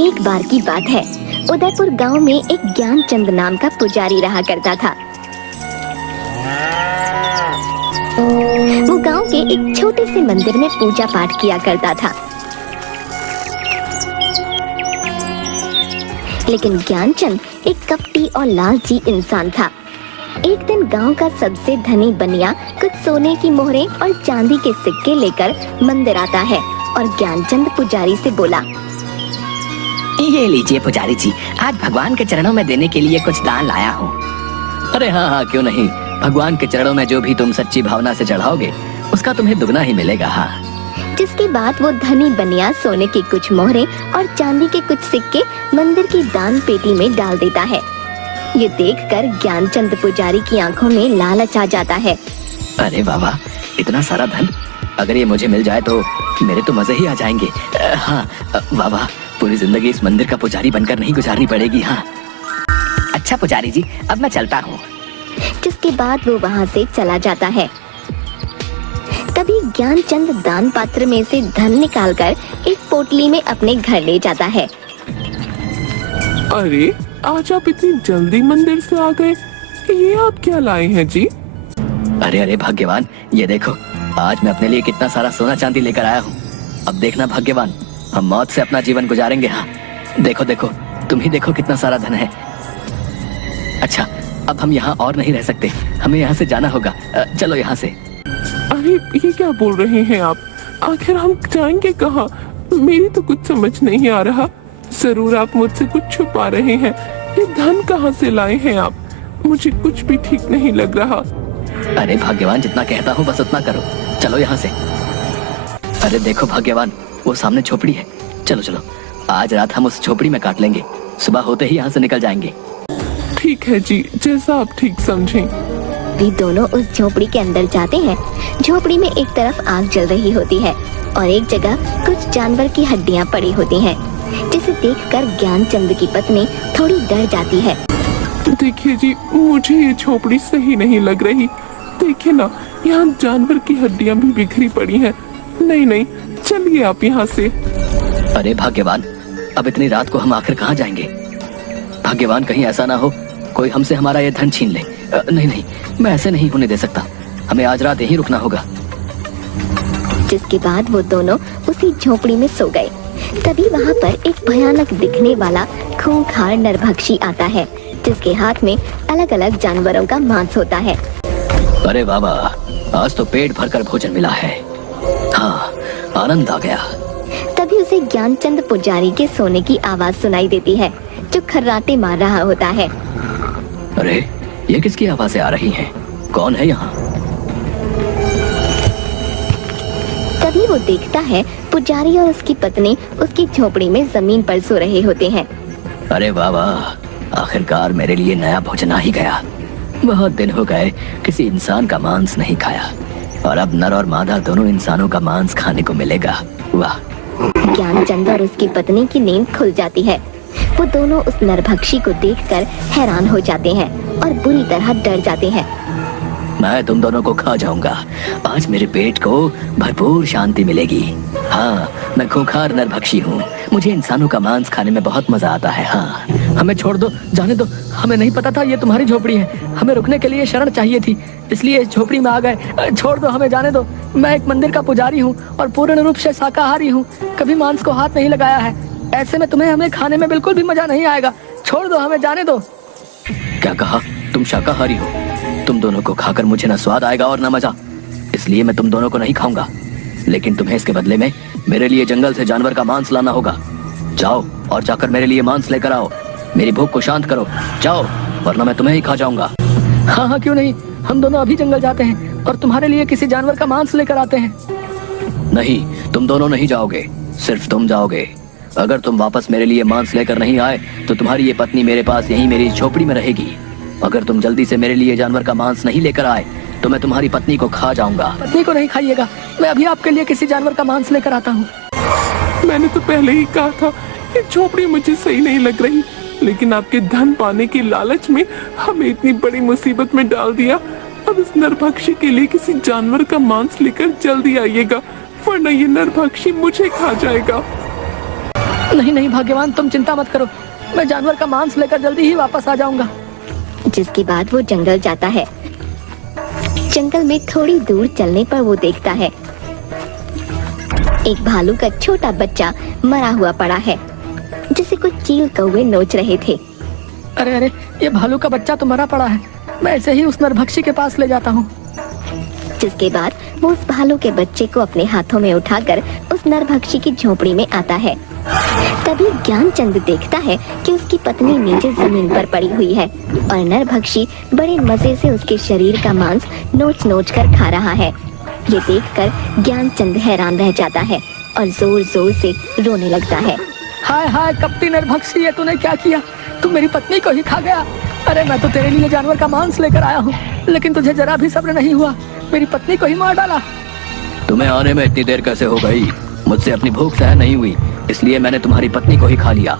एक बार की बात है, उदयपुर गांव में एक ज्ञानचंद नाम का पुजारी रहा करता था। वो गांव के एक छोटे से मंदिर में पूजा पाठ किया करता था। लेकिन ज्ञानचंद एक कपटी और लालची इंसान था। एक दिन गांव का सबसे धनी बनिया कुछ सोने की मोहरें और चांदी के सिक्के लेकर मंदिर आता है और ज्ञानचंद पुजारी से बोला, ये लीजिए पुजारी जी, आज भगवान के चरणों में देने के लिए कुछ दान लाया हूँ। अरे हाँ हाँ, क्यों नहीं। भगवान के चरणों में जो भी तुम सच्ची भावना से चढ़ाओगे उसका तुम्हें दुगना ही मिलेगा। हाँ। जिसके बाद वो धनी बनिया सोने की कुछ मोहरें और चांदी के कुछ सिक्के मंदिर की दान पेटी में डाल देता है। ये देखकर ज्ञानचंद पुजारी की आंखों में लालच आ जाता है। अरे वाह, इतना सारा धन, अगर ये मुझे मिल जाए तो मेरे तो मजे ही आ जाएंगे। हाँ वाह, पूरी जिंदगी इस मंदिर का पुजारी बनकर नहीं गुजारनी पड़ेगी। हाँ अच्छा पुजारी जी, अब मैं चलता हूँ। जिसके बाद वो वहाँ से चला जाता है। तभी ज्ञानचंद दान पात्र में से धन निकालकर एक पोटली में अपने घर ले जाता है। अरे आज आप इतनी जल्दी मंदिर से आ गए, ये आप क्या लाए हैं जी? अरे भाग्यवान, ये देखो, आज मैं अपने लिए कितना सारा सोना चांदी लेकर आया हूँ। अब देखना भाग्यवान, हम मौत से अपना जीवन गुजारेंगे। हाँ देखो देखो, तुम ही देखो कितना सारा धन है। अच्छा, अब हम यहाँ और नहीं रह सकते, हमें यहाँ से जाना होगा। चलो यहाँ से। अरे ये क्या बोल रहे हैं आप? आखिर हम जाएंगे कहाँ? मेरी तो कुछ समझ नहीं आ रहा। जरूर आप मुझसे कुछ छुपा रहे हैं। ये धन कहाँ से लाए हैं आप? मुझे कुछ भी ठीक नहीं लग रहा। अरे भाग्यवान, जितना कहता हूँ बस उतना करो। चलो यहाँ से। अरे देखो भाग्यवान, वो सामने झोपड़ी है। चलो चलो, आज रात हम उस झोपड़ी में काट लेंगे, सुबह होते ही यहाँ से निकल जाएंगे। ठीक है जी, जैसा आप ठीक समझें। वे दोनों उस झोपड़ी के अंदर जाते हैं। झोपड़ी में एक तरफ आग जल रही होती है और एक जगह कुछ जानवर की हड्डियां पड़ी होती हैं, जिसे देखकर ज्ञानचंद की पत्नी थोड़ी डर जाती है। देखिए जी, मुझे ये झोपड़ी सही नहीं लग रही। देखिए ना, यहाँ जानवर की हड्डियाँ भी बिखरी पड़ी हैं। नहीं नहीं, चलिए आप यहाँ से। अरे भाग्यवान, अब इतनी रात को हम आखिर कहाँ जाएंगे? भाग्यवान, कहीं ऐसा ना हो कोई हमसे हमारा ये धन छीन ले। नहीं नहीं, मैं ऐसे नहीं होने दे सकता। हमें आज रात यहीं रुकना होगा। जिसके बाद वो दोनों उसी झोपड़ी में सो गए। तभी वहाँ पर एक भयानक दिखने वाला खूंखार नरभक्षी आता है, जिसके हाथ में अलग अलग जानवरों का मांस होता है। अरे बाबा, आज तो पेट भरकर भोजन मिला है। हाँ, आनंद आ गया। तभी उसे ज्ञानचंद पुजारी के सोने की आवाज सुनाई देती है, जो खर्राटे मार रहा होता है। अरे ये किसकी आवाजें आ रही हैं? कौन है यहाँ? तभी वो देखता है पुजारी और उसकी पत्नी उसकी झोपड़ी में जमीन पर सो रहे होते हैं। अरे वाह, आखिरकार मेरे लिए नया भोजन आ ही गया। बहुत दिन हो गए किसी इंसान का मांस नहीं खाया, और अब नर और मादा दोनों इंसानों का मांस खाने को मिलेगा। वाह। ज्ञानचंद और उसकी पत्नी की नींद खुल जाती है। वो दोनों उस नरभक्षी को देखकर हैरान हो जाते हैं और बुरी तरह डर जाते हैं। मैं तुम दोनों को खा जाऊंगा। आज मेरे पेट को भरपूर शांति मिलेगी। हाँ, मैं खूंखार नरभक्षी हूँ। मुझे इंसानों का मांस खाने में बहुत मजा आता है। हाँ, हमें छोड़ दो, जाने दो। हमें नहीं पता था ये तुम्हारी झोपड़ी है। हमें रुकने के लिए शरण चाहिए थी, इसलिए इस झोपड़ी में आ गए। छोड़ दो, हमें जाने दो। मैं एक मंदिर का पुजारी हूँ और पूर्ण रूप से शाकाहारी हूँ। कभी मांस को हाथ नहीं लगाया है। ऐसे में तुम्हें हमें खाने में बिल्कुल भी मजा नहीं आएगा। छोड़ दो, हमें जाने दो। क्या कहा? तुम शाकाहारी हो? तुम दोनों को खाकर मुझे न स्वाद आएगा और न मजा, इसलिए मैं तुम दोनों को नहीं खाऊंगा। लेकिन तुम्हें इसके बदले में मेरे लिए जंगल से जानवर का मांस लाना होगा। जाओ और जाकर मेरे लिए मांस लेकर आओ। मेरी भूख को शांत करो, जाओ, वरना मैं तुम्हें ही खा जाऊंगा। हाँ हाँ, क्यों नहीं, हम दोनों अभी जंगल जाते हैं और तुम्हारे लिए किसी जानवर का मांस लेकर आते हैं। नहीं, तुम दोनों नहीं जाओगे, सिर्फ तुम जाओगे। अगर तुम वापस मेरे लिए मांस लेकर नहीं आए तो तुम्हारी ये पत्नी मेरे पास यहीं मेरी झोपड़ी में रहेगी। अगर तुम जल्दी से मेरे लिए जानवर का मांस नहीं लेकर आए तो मैं तुम्हारी पत्नी को खा जाऊंगा। पत्नी को नहीं खाइएगा, मैं अभी आपके लिए किसी जानवर का मांस लेकर आता हूँ। मैंने तो पहले ही कहा था, ये झोपड़ी मुझे सही नहीं लग रही, लेकिन आपके धन पाने की लालच में हमें इतनी बड़ी मुसीबत में डाल दिया। अब इस नरभक्षी के लिए किसी जानवर का मांस लेकर जल्दी आइएगा, वरना ये नरभक्षी मुझे खा जाएगा। नहीं नहीं भाग्यवान, तुम चिंता मत करो, मैं जानवर का मांस लेकर जल्दी ही वापस आ जाऊंगा। जिसके बाद वो जंगल जाता है। जंगल में थोड़ी दूर चलने पर वो देखता है एक भालू का छोटा बच्चा मरा हुआ पड़ा है, जिसे कुछ चील कौवे नोच रहे थे। अरे अरे, ये भालू का बच्चा तो मरा पड़ा है, मैं ऐसे ही उस नरभक्षी के पास ले जाता हूँ। जिसके बाद वो उस भालू के बच्चे को अपने हाथों में उठाकर उस नरभक्षी की झोपड़ी में आता है। तभी ज्ञानचंद देखता है कि उसकी पत्नी नीचे जमीन पर पड़ी हुई है और नरभक्षी बड़े मजे से उसके शरीर का मांस नोच नोच कर खा रहा है। ये देखकर ज्ञानचंद हैरान रह जाता है और जोर जोर से रोने लगता है। हाय हाय कपटी नरभक्षी, ये तूने क्या किया? तू मेरी पत्नी को ही खा गया। अरे मैं तो तेरे लिए जानवर का मांस लेकर आया हूँ, लेकिन तुझे जरा भी सब्र नहीं हुआ, मेरी पत्नी को ही मार डाला। तुम्हें आने में इतनी देर कैसे हो गई? मुझसे अपनी भूख सहन नहीं हुई, इसलिए मैंने तुम्हारी पत्नी को ही खा लिया।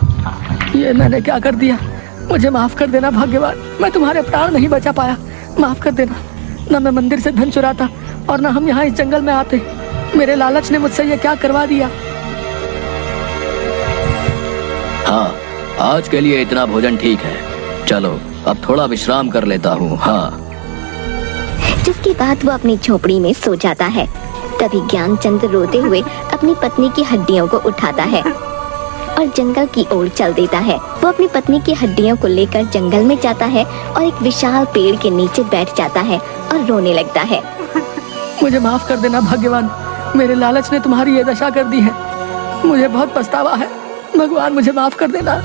ये मैंने क्या कर दिया? मुझे माफ कर देना भाग्यवान, मैं तुम्हारे प्राण नहीं बचा पाया, माफ कर देना। न मैं मंदिर से धन चुराता और न हम यहाँ इस जंगल में आते, मेरे लालच ने मुझसे ये क्या करवा दिया। हाँ, आज के लिए इतना भोजन ठीक है, चलो अब थोड़ा विश्राम कर लेता हूँ। हाँ। जिसके बाद वो अपनी झोपड़ी में सो जाता है। तभी ज्ञानचंद रोते हुए अपनी पत्नी की हड्डियों को उठाता है और जंगल की ओर चल देता है। वो अपनी पत्नी की हड्डियों को लेकर जंगल में जाता है और एक विशाल पेड़ के नीचे बैठ जाता है और रोने लगता है। मुझे माफ कर देना भाग्यवान, मेरे लालच ने तुम्हारी ये दशा कर दी है, मुझे बहुत पछतावा है, भगवान मुझे माफ कर देना।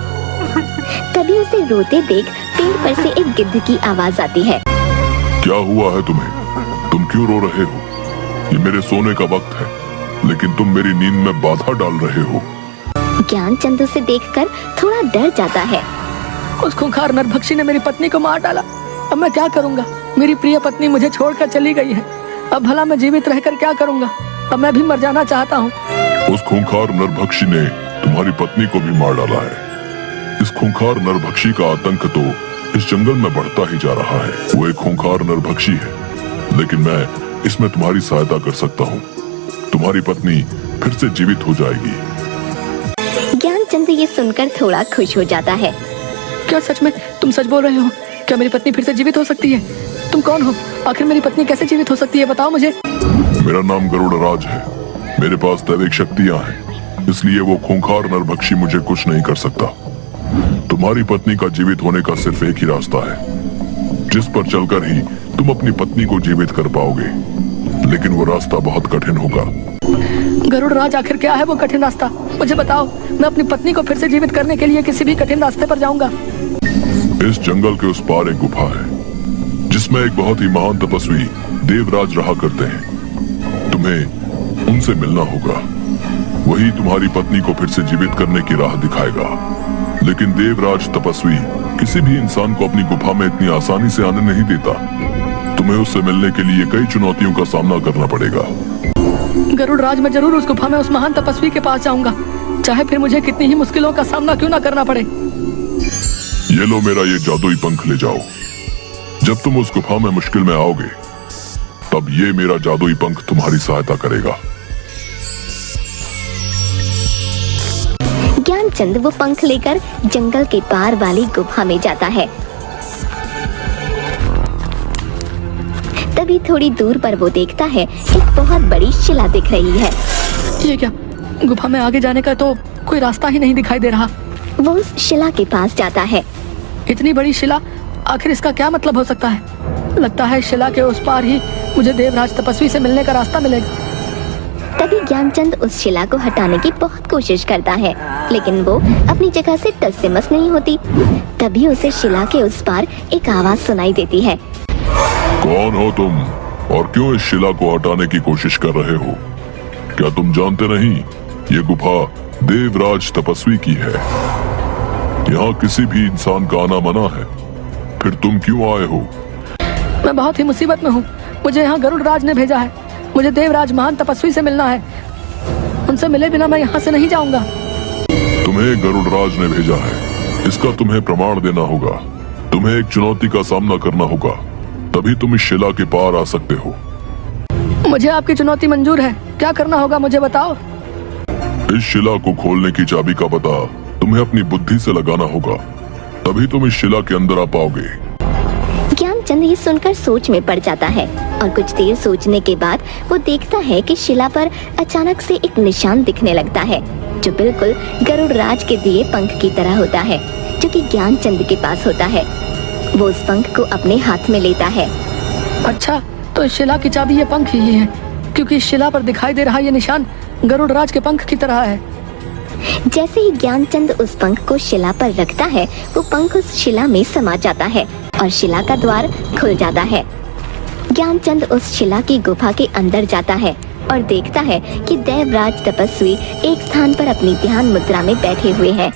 तभी उसे रोते देख पेड़ पर से एक गिद्ध की आवाज आती है। क्या हुआ है तुम्हें? तुम क्यों रो रहे हो? ये मेरे सोने का वक्त है, लेकिन तुम मेरी नींद में बाधा डाल रहे हो। ज्ञानचंद उसे देखकर थोड़ा डर जाता है। उस खूंखार नरभक्षी ने मेरी पत्नी को मार डाला, अब मैं क्या करूंगा? मेरी प्रिय पत्नी मुझे छोड़कर चली गई है, अब भला मैं जीवित रहकर क्या करूंगा? अब मैं भी मर जाना चाहता हूँ। उस खूंखार नरभक्षी ने तुम्हारी पत्नी को भी मार डाला है। इस खूंखार नरभक्षी का आतंक तो इस जंगल में बढ़ता ही जा रहा है। वो एक खूंखार नरभक्षी है, लेकिन मैं इसमें तुम्हारी सहायता कर सकता हूँ। तुम्हारी पत्नी फिर से जीवित हो जाएगी। ज्ञानचंद ये सुनकर थोड़ा खुश हो जाता है। क्या सच में तुम सच बोल रहे हो? क्या मेरी पत्नी फिर से जीवित हो सकती है? तुम कौन हो? आखिर मेरी पत्नी कैसे जीवित हो सकती है, बताओ मुझे। मेरा नाम गरुड़राज है, मेरे पास दैविक शक्तियाँ हैं, इसलिए वो खूंखार नरभक्षी मुझे कुछ नहीं कर सकता। तुम्हारी पत्नी का जीवित होने का सिर्फ एक ही रास्ता है, जिस पर चलकर ही तुम अपनी पत्नी को जीवित कर पाओगे, लेकिन वो रास्ता बहुत कठिन होगा। गरुड़राज, आखिर क्या है वो कठिन रास्ता? मुझे बताओ, मैं अपनी पत्नी को फिर से जीवित करने के लिए किसी भी कठिन रास्ते पर जाऊंगा। इस जंगल के उस पार एक गुफा है, जिसमें एक बहुत ही महान तपस्वी देवराज रहा करते हैं। तुम्हें उनसे मिलना होगा, वही तुम्हारी पत्नी को फिर से जीवित करने की राह दिखाएगा। लेकिन देवराज तपस्वी किसी भी इंसान को अपनी गुफा में इतनी आसानी से आने नहीं देता। तुम्हें उससे मिलने के लिए कई चुनौतियों का सामना करना पड़ेगा। गरुड़राज, मैं जरूर उस गुफा में उस महान तपस्वी के पास जाऊंगा, चाहे फिर मुझे कितनी ही मुश्किलों का सामना क्यों ना करना पड़े। ये लो मेरा ये जादुई पंख ले जाओ। जब तुम उस गुफा में मुश्किल में आओगे, तब ये मेरा जादुई पंख तुम्हारी सहायता करेगा। ज्ञानचंद वो पंख लेकर जंगल के पार वाली गुफा में जाता है। तभी थोड़ी दूर पर वो देखता है एक बहुत बड़ी शिला दिख रही है। ये क्या? गुफा में आगे जाने का तो कोई रास्ता ही नहीं दिखाई दे रहा। वो उस शिला के पास जाता है। इतनी बड़ी शिला, आखिर इसका क्या मतलब हो सकता है? लगता है शिला के उस पार ही मुझे देवराज तपस्वी से मिलने का रास्ता मिलेगा। तभी ज्ञानचंद उस शिला को हटाने की बहुत कोशिश करता है, लेकिन वो अपनी जगह से टस से मस नहीं होती। तभी उसे शिला के उस पार एक आवाज सुनाई देती है। कौन हो तुम और क्यों इस शिला को हटाने की कोशिश कर रहे हो? क्या तुम जानते नहीं, ये गुफा देवराज तपस्वी की है। यहाँ किसी भी इंसान का आना मना है। फिर तुम क्यों आए हो? मैं बहुत ही मुसीबत में हूँ, मुझे यहाँ गरुड़राज ने भेजा है। मुझे देवराज महान तपस्वी से मिलना है, उनसे मिले बिना मैं यहाँ से नहीं जाऊंगा। तुम्हें गरुड़राज ने भेजा है, इसका तुम्हें प्रमाण देना होगा। तुम्हें एक चुनौती का सामना करना होगा, तभी तुम इस शिला के पार आ सकते हो। मुझे आपकी चुनौती मंजूर है, क्या करना होगा मुझे बताओ। इस शिला को खोलने की चाबी का पता तुम्हें अपनी बुद्धि से लगाना होगा, तभी तुम इस शिला के अंदर आ पाओगे। ज्ञानचंद ये सुनकर सोच में पड़ जाता है और कुछ देर सोचने के बाद वो देखता है कि शिला पर अचानक से एक निशान दिखने लगता है जो बिल्कुल गरुड़ राज के दिए पंख की तरह होता है, जो कि ज्ञानचंद के पास होता है। वो उस पंख को अपने हाथ में लेता है। अच्छा, तो इस शिला की चाबी ये पंख ही है, क्योंकि इस शिला पर दिखाई दे रहा ये निशान गरुड़ राज के पंख की तरह है। जैसे ही ज्ञानचंद उस पंख को शिला पर रखता है, वो पंख उस शिला में समा जाता है और शिला का द्वार खुल जाता है। ज्ञानचंद उस शिला की गुफा के अंदर जाता है और देखता है कि देवराज तपस्वी एक स्थान पर अपनी ध्यान मुद्रा में बैठे हुए हैं।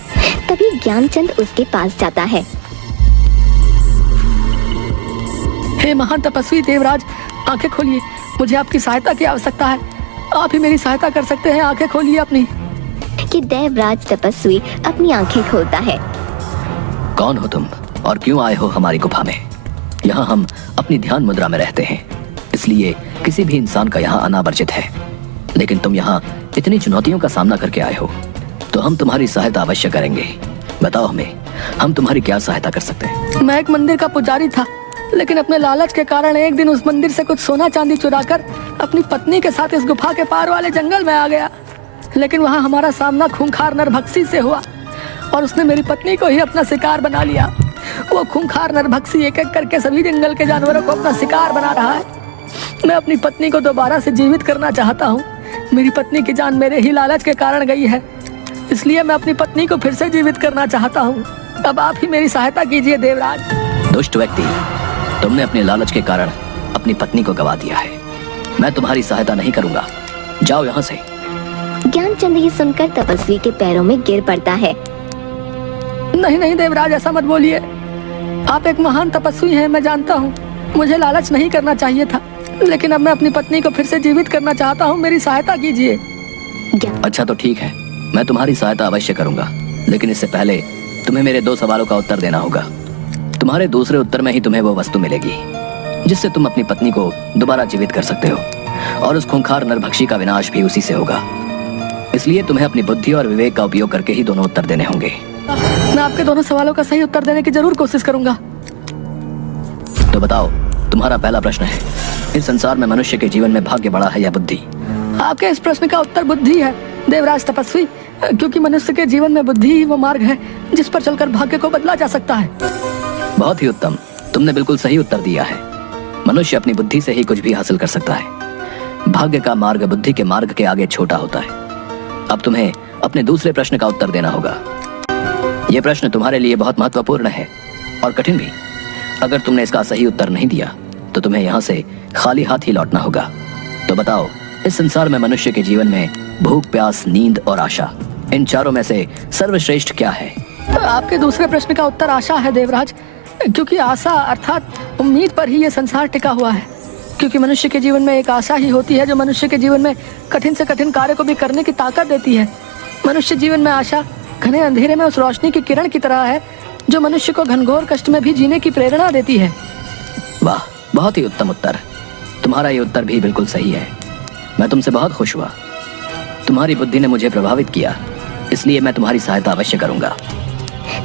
तभी ज्ञानचंद उसके पास जाता है। हे महान तपस्वी देवराज, आंखें खोलिए, मुझे आपकी सहायता की आवश्यकता है। आप ही मेरी सहायता कर सकते हैं, आंखें खोलिए अपनी। कि देवराज तपस्वी अपनी आंखें खोलता है। कौन हो तुम और क्यों आए हो हमारी गुफा में? यहाँ हम अपनी ध्यान मुद्रा में रहते हैं, इसलिए किसी भी इंसान का यहाँ आना वर्जित है। लेकिन तुम यहाँ इतनी चुनौतियों का सामना करके आए हो, तो हम तुम्हारी सहायता अवश्य करेंगे। बताओ हमें, हम तुम्हारी क्या सहायता कर सकते हैं? मैं एक मंदिर का पुजारी था, लेकिन अपने लालच के कारण एक दिन उस मंदिर से कुछ सोना चांदी चुराकर अपनी पत्नी के साथ इस गुफा के पार वाले जंगल में आ गया। लेकिन वहाँ हमारा सामना खूंखार नरभक्षी से हुआ और उसने मेरी पत्नी को ही अपना शिकार बना लिया। वो खूंखार नरभक्षी एक एक करके सभी जंगल के जानवरों को अपना शिकार बना रहा है। मैं अपनी पत्नी को दोबारा से जीवित करना चाहता हूँ। मेरी पत्नी की जान मेरे ही लालच के कारण गई है, इसलिए मैं अपनी पत्नी को फिर से जीवित करना चाहता हूँ। अब आप ही मेरी सहायता कीजिए देवराज। दुष्ट व्यक्ति, तुमने अपने लालच के कारण अपनी पत्नी को गवा दिया है। मैं तुम्हारी सहायता नहीं करूंगा, जाओ यहाँ से। ज्ञानचंद ये सुनकर तपस्वी के पैरों में गिर पड़ता है। नहीं नहीं देवराज, ऐसा मत बोलिए। आप एक महान तपस्वी हैं, मैं जानता हूँ। मुझे लालच नहीं करना चाहिए था, लेकिन अब मैं अपनी पत्नी को फिर से जीवित करना चाहता हूँ। मेरी सहायता कीजिए। अच्छा तो ठीक है, मैं तुम्हारी सहायता अवश्य करूंगा, लेकिन इससे पहले तुम्हें मेरे 2 सवालों का उत्तर देना होगा। तुम्हारे दूसरे उत्तर में ही तुम्हें वो वस्तु मिलेगी जिससे तुम अपनी पत्नी को दोबारा जीवित कर सकते हो, और उस खूंखार नरभक्षी का विनाश भी उसी से होगा। इसलिए तुम्हें अपनी बुद्धि और विवेक का उपयोग करके ही दोनों उत्तर देने होंगे। मैं आपके दोनों सवालों का सही उत्तर देने की जरूर कोशिश करूंगा। तो बताओ, तुम्हारा पहला प्रश्न है, इस संसार में मनुष्य के जीवन में भाग्य बड़ा है या बुद्धि? आपके इस प्रश्न का उत्तर बुद्धि है देवराज तपस्वी, क्योंकि मनुष्य के जीवन में बुद्धि ही वो मार्ग है जिस पर चलकर भाग्य को बदला जा सकता है। बहुत ही उत्तम, तुमने बिल्कुल सही उत्तर दिया है। मनुष्य अपनी बुद्धि से ही कुछ भी हासिल कर सकता है। भाग्य का मार्ग बुद्धि के मार्ग के आगे छोटा होता है। अब तुम्हें अपने दूसरे प्रश्न का उत्तर देना होगा। यह प्रश्न तुम्हारे लिए बहुत महत्वपूर्ण है और कठिन भी। अगर तुमने इसका सही उत्तर नहीं दिया तो तुम्हें यहाँ से खाली हाथ ही लौटना होगा। तो बताओ, इस संसार में मनुष्य के जीवन में भूख, प्यास, नींद और आशा, इन चारों में से सर्वश्रेष्ठ क्या है? आपके दूसरे प्रश्न का उत्तर आशा है देवराज, क्योंकि आशा अर्थात उम्मीद पर ही ये संसार टिका हुआ है। क्योंकि मनुष्य के जीवन में एक आशा ही होती है जो मनुष्य के जीवन में कठिन से कठिन कार्य को भी करने की ताकत देती है। मनुष्य जीवन में आशा घने अंधेरे में उस रोशनी की किरण की तरह है जो मनुष्य को घनघोर कष्ट में भी जीने की प्रेरणा देती है। वाह, बहुत ही उत्तम उत्तर। तुम्हारा ये उत्तर भी बिल्कुल सही है। मैं तुमसे बहुत खुश हुआ। तुम्हारी बुद्धि ने मुझे प्रभावित किया, इसलिए मैं तुम्हारी सहायता अवश्य करूंगा।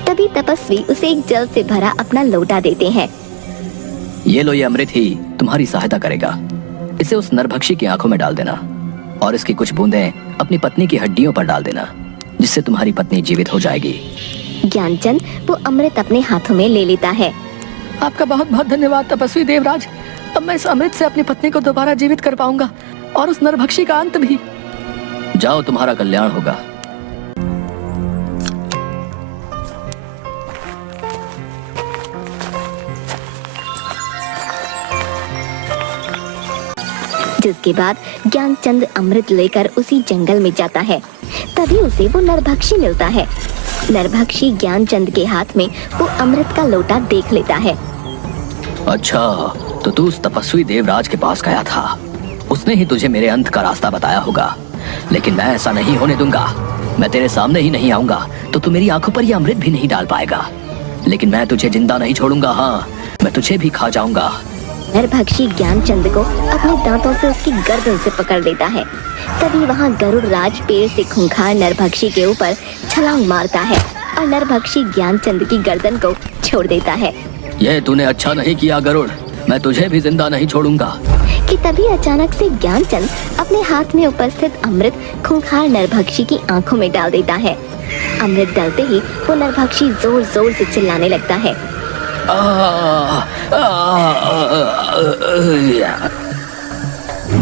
तभी तपस्वी उसे एक जल से भरा अपना लोटा देते हैं। ये लो, ये अमृत ही तुम्हारी सहायता करेगा। इसे उस नरभक्षी की आंखों में डाल देना और इसकी कुछ बूंदें अपनी पत्नी की हड्डियों पर डाल देना, जिससे तुम्हारी पत्नी जीवित हो जाएगी। ज्ञानचंद वो अमृत अपने हाथों में ले लेता है। आपका बहुत बहुत धन्यवाद तपस्वी देवराज। अब मैं इस अमृत से अपनी पत्नी को दोबारा जीवित कर पाऊंगा और उस नरभक्षी का अंत भी। जाओ, तुम्हारा कल्याण होगा। जिसके बाद ज्ञानचंद अमृत लेकर उसी जंगल में जाता है। तभी उसे वो नरभक्षी मिलता है। नरभक्षी ज्ञानचंद के हाथ में वो अमृत का लोटा देख लेता है। अच्छा, तो तू उस तपस्वी देवराज के पास गया था। उसने ही तुझे मेरे अंत का रास्ता बताया होगा, लेकिन मैं ऐसा नहीं होने दूंगा। मैं तेरे सामने ही नहीं आऊंगा तो तू मेरी आंखों पर यह अमृत भी नहीं डाल पाएगा। लेकिन मैं तुझे जिंदा नहीं छोड़ूंगा। हाँ, मैं तुझे भी खा जाऊंगा। नरभक्षी ज्ञानचंद को अपने दांतों से उसकी गर्दन से पकड़ लेता है। तभी वहाँ गरुड़ राज पेड़ से खूंखार नरभक्षी के ऊपर छलांग मारता है और नरभक्षी ज्ञानचंद की गर्दन को छोड़ देता है। ये तूने अच्छा नहीं किया गरुड़, मैं तुझे भी जिंदा नहीं छोड़ूंगा। कि तभी अचानक से ज्ञानचंद अपने हाथ में उपस्थित अमृत खूंखार नरभक्षी की आंखों में डाल देता है। अमृत डालते ही वो नरभक्षी जोर जोर से चिल्लाने लगता है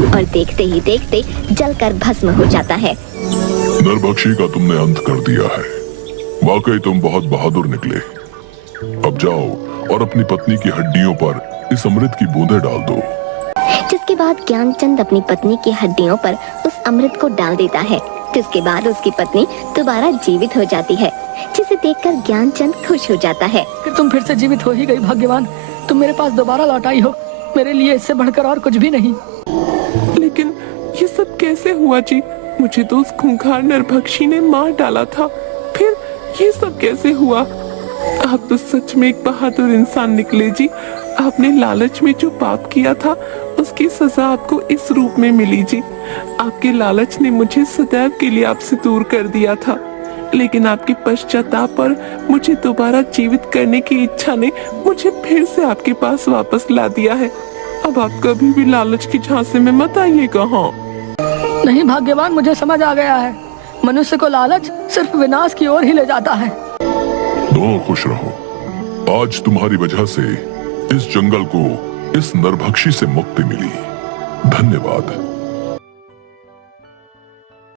और देखते ही देखते जलकर भस्म हो जाता है। नरभक्षी का तुमने अंत कर दिया है। वाकई तुम बहुत बहादुर निकले। अब जाओ और अपनी पत्नी की हड्डियों पर इस अमृत की बूंदें डाल दो। जिसके बाद ज्ञानचंद अपनी पत्नी की हड्डियों पर उस अमृत को डाल देता है। जिसके बाद उसकी पत्नी दोबारा जीवित हो जाती है, जिसे देखकर ज्ञानचंद खुश हो जाता है। कि तुम फिर से जीवित हो ही गई भाग्यवान, तुम मेरे पास दोबारा लौट आई हो। मेरे लिए इससे बढ़कर और कुछ भी नहीं। लेकिन ये सब कैसे हुआ जी? मुझे तो उस खूंखार नरभक्षी ने मार डाला था, फिर ये सब कैसे हुआ? आप तो सच में एक बहादुर इंसान निकले जी। आपने लालच में जो पाप किया था उसकी सजा आपको इस रूप में मिली जी। आपके लालच ने मुझे सदैव के लिए आपसे दूर कर दिया था, लेकिन आपके पश्चाताप पर मुझे दोबारा जीवित करने की इच्छा ने मुझे फिर से आपके पास वापस ला दिया है। अब आप कभी भी लालच की झांसे में मत आइएगा। हाँ नहीं भाग्यवान, मुझे समझ आ गया है, मनुष्य को लालच सिर्फ विनाश की ओर ही ले जाता है। दोनों खुश रहो। आज तुम्हारी वजह से इस जंगल को इस नरभक्षी से मुक्ति मिली। धन्यवाद।